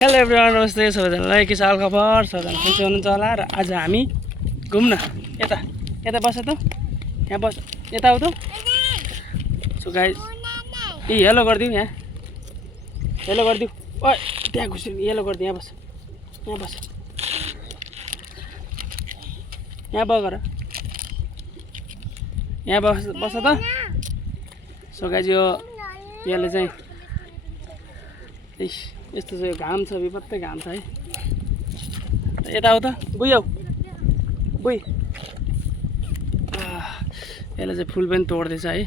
Hello everyone, नमस्ते सबैजनालाई। के छ हालखबर? सबैजना सन्चै हुनुहुन्छ होला। र आज हामी घुम्न यता यता बस त, यहाँ बस, यता आऊ त। सो गाइस, हेलो गरिदिउँ, यहाँ हेलो गरिदिउँ। ओ त्यहाँ घुस्नु, हेलो गरिदिउँ। यहाँ बस, यहाँ बस, यहाँ बगर, यहाँ बस बस त। सो गाइस, यसले चाहिँ यस्तो चाहिँ घाम छ, विपत्तै घाम छ है। यता आऊ त, बुइ आऊ, बुइ। यसले चाहिँ फुल पनि तोड्दैछ है,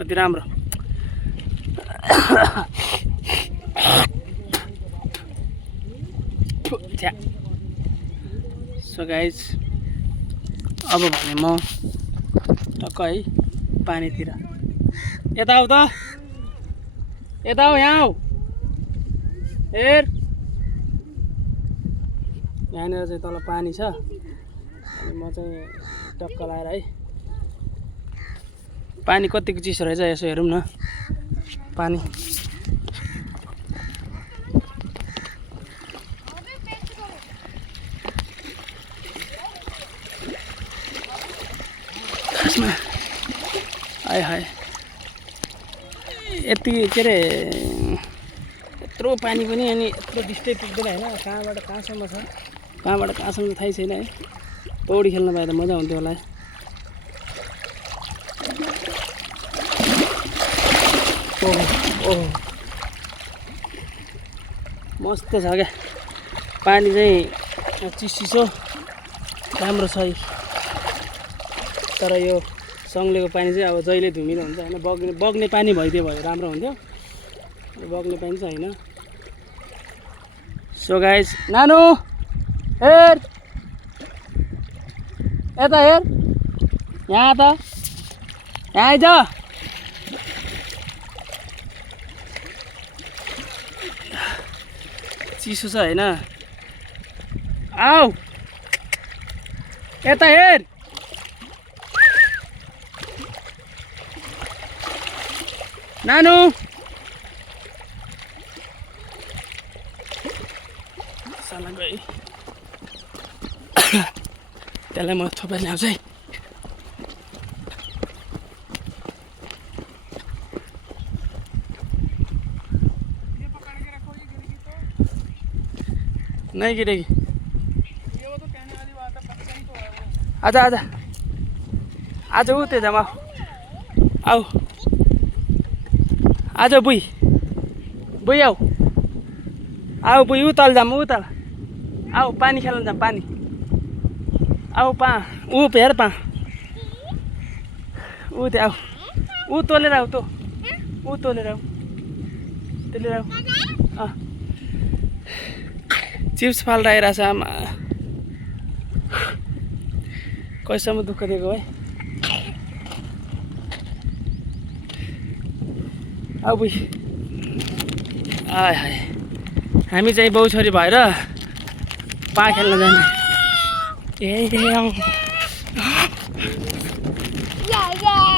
कति राम्रो। सो गाइज, अब भने म टक्क है पानीतिर। यता आऊ त, यता आऊ, यहाँ आऊ। हेर, यहाँनिर चाहिँ तल पानी छ, अनि म चाहिँ टक्क लाएर है। पानी कतिको चिसो रहेछ यसो हेरौँ न। पानी खासमा आए हाय, यति के अरे यत्रो पानी पनि, अनि यत्रो डिस्टै पुग्दैन होइन। कहाँबाट कहाँसम्म छ, कहाँबाट कहाँसम्म थाहै छैन है। पौडी खेल्न पाए त मजा हुन्थ्यो होला। ओहो मस्त छ क्या पानी चाहिँ, चिसो राम्रो छ है। तर यो सङ्लेको पानी चाहिँ अब जहिले धुमिलो हुन्छ होइन। बग्ने पानी भइदियो भए राम्रो हुन्थ्यो, बग्ने पानी चाहिँ होइन। सो गाइस, नानु हेर, यता हेर, यहाँ त, यहाँ आइज। चिसो छ होइन। आऊ यता हेर, नानु। साला गए, त्यसलाई म थोपा ल्याउँछु है। नहीं गिरेगी। आजा आजा आज उते जमा आऊ, आज बुई बुई आऊ, आऊ बुई, उतल जाम, उतल आऊ, पानी खेल्न जाम, पानी आऊ। ऊ हेर ऊ त्यो आऊ, ऊ तोलेर आऊ, ऊ तोलेर आऊ, तोलेर आऊ। चिप्स फाल्दा आइरहेछ आमा, कैसम्म दुःख दिएको है। आऊ बुई, आय हाय, हामी चाहिँ बाउ छोरी भएर पा खेल्न जाने। यहाँ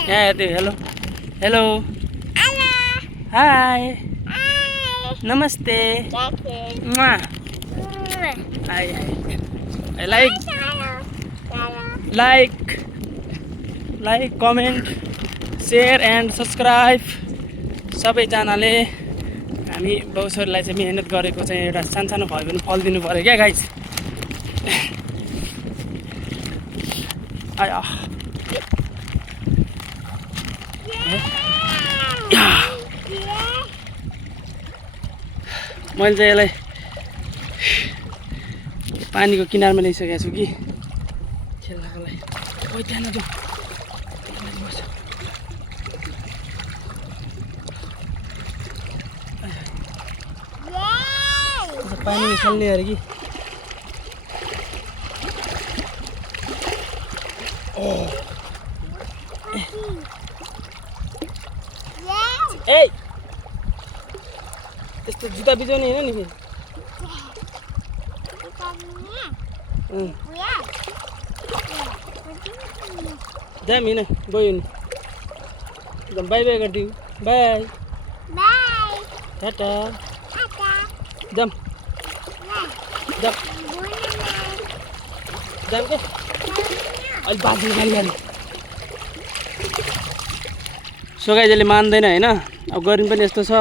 हेर्दै, हेलो हेलो, हाय, नमस्ते, like comment share and subscribe सबैजनाले। हामी बाउछोरीलाई चाहिँ मेहनत गरेको चाहिँ एउटा सानो भए पनि फल दिनु पऱ्यो क्या गाइस। आया मैले चाहिँ यसलाई पानीको किनारमा ल्याइसकेको छु कि खेल्नको लागि। ओ त्यहाँ जाउँ, पानी खेल्ने अरे कि। ए त्यस्तो जुत्ता बिजाउने होइन नि। जाम हिँड गयो नि, एकदम बाई बाई गरिदिउँ। बाई टाटा, जाम। जाऊ जाऊ के अलिक बाँच्नु खाली खाली सो गाइस यसले मान्दैन होइन अब गर्मी पनि यस्तो छ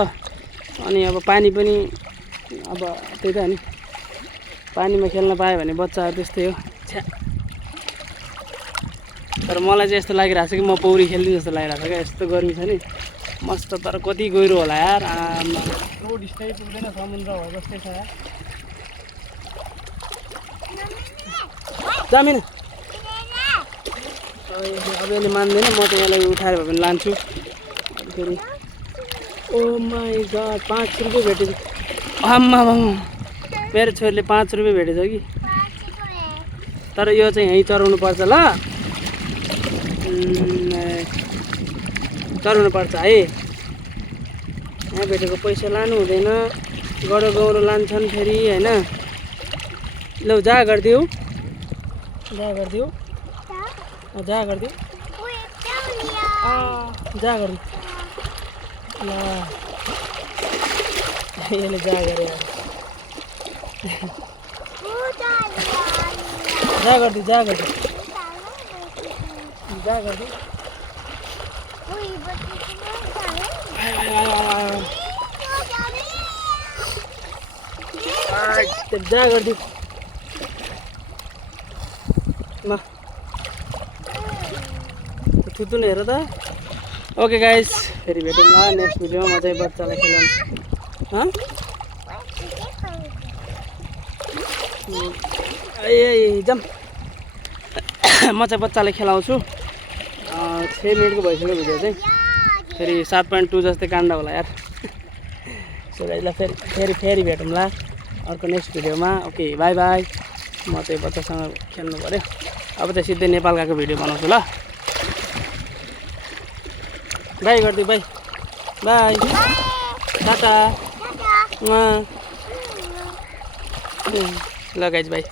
अनि अब पानी पनि अब त्यही त हो नि पानीमा खेल्न पायो भने बच्चाहरू त्यस्तै हो छ्या तर मलाई चाहिँ यस्तो लागिरहेको छ कि म पौडी खेल्ने जस्तो लागिरहेको छ क्या यस्तो गर्मी छ नि मस्त तर कति गहिरो होला यार आमा रोड स्टाइ पुग्दैन समुद्र हो जस्तै छ यार जामिन अब यसले मान्दैन म त यसलाई उठाएर भए पनि लान्छु फेरि ओ माई गड 5 रुपियाँ भेटेछ आम्मा मेरो छोरीले 5 रुपियाँ भेटेछ कि तर यो चाहिँ यहीँ चढाउनु पर्छ ल चढाउनु पर्छ है यहाँ भेटेको पैसा लानु हुँदैन गडो गौरो लान्छन् फेरि होइन लौ जा गरिदिऊ जा गरिदिऊ जा गरिदिऊ जा गरिदिऊ ल यसले जा गरे जा गरिदिऊ जा गरिदिऊ जा गरिदिऊ जा गरिदिऊ ल थुतुन हेर त ओके गाइस फेरि भेटौँ ल नेक्स्ट भिडियोमा म चाहिँ बच्चालाई खेलाउनु ए जाम म चाहिँ बच्चालाई खेलाउँछु 6 मिनटको भइसक्यो भिडियो चाहिँ फेरि 7.2 जस्तै काण्ड होला यार सो गाइसलाई फेरि भेटौँला अर्को नेक्स्ट भिडियोमा ओके बाई बाई म चाहिँ बच्चासँग खेल्नु पऱ्यो अब चाहिँ सिधै नेपाल गएको भिडियो बनाउँछु ल बाई गरिदिऊ बाई बाई टाटा ल गाइस बाई